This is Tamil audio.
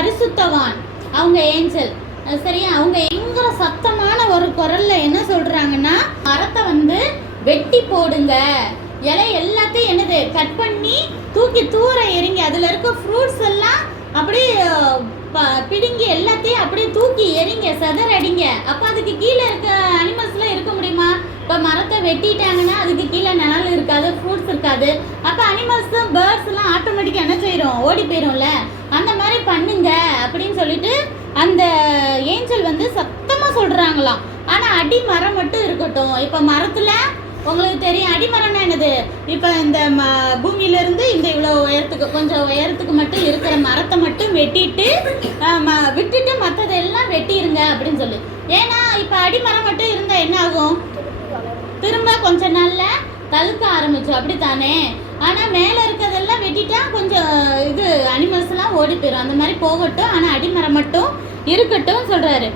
பரிசுத்தவான், அவங்க ஏஞ்சல். சரியா? அவங்க எங்கிற சத்தமான ஒரு குரல்ல என்ன சொல்றாங்கன்னா, மரத்தை வந்து வெட்டி போடுங்க, இலை எல்லாத்தையும் என்னது கட் பண்ணி தூக்கி தூர எறிங்க, அதில் இருக்க ஃப்ரூட்ஸ் எல்லாம் அப்படியே பிடுங்கி எல்லாத்தையும் அப்படியே தூக்கி எறிங்க, செதறடிங்க. அப்போ அதுக்கு கீழே இருக்க அனிமல்ஸ்லாம் இருக்க முடியுமா? இப்போ மரத்தை வெட்டிட்டாங்கன்னா அதுக்கு கீழே நிழல் இருக்காது, ஃப்ரூட்ஸ் இருக்காது. அப்போ அனிமல்ஸும் பேர்ட்ஸ்லாம் ஆட்டோமேட்டிக்காக என்ன செய்கிறோம், ஓடி போயிடும்ல. அந்த மாதிரி பண்ணுங்க அப்படின்னு சொல்லிட்டு அந்த ஏஞ்சல் வந்து சத்தமாக சொல்கிறாங்களாம். ஆனால் அடி மரம் மட்டும் இருக்கட்டும். இப்போ மரத்தில் உங்களுக்கு தெரியும், அடிமரம்னா என்னது, இப்போ இந்த பூமியிலேருந்து இந்த இவ்வளோ உயரத்துக்கு கொஞ்சம் உயரத்துக்கு மட்டும் இருக்கிற மரத்தை மட்டும் வெட்டிட்டு விட்டுட்டு மற்றதெல்லாம் வெட்டிடுங்க அப்படின்னு சொல்லி. ஏன்னா இப்போ அடிமரம் மட்டும் இருந்தால் என்ன ஆகும், திரும்ப கொஞ்ச நாளில் தழுக்க ஆரம்பிச்சோம், அப்படித்தானே? ஆனால் மேலே இருக்கிறதெல்லாம் வெட்டிட்டா கொஞ்சம் இது அனிமல்ஸ்லாம் ஓடி போயிடும். அந்த மாதிரி போகட்டும், ஆனால் அடிமரம் மட்டும் இருக்கட்டும் சொல்கிறாரு.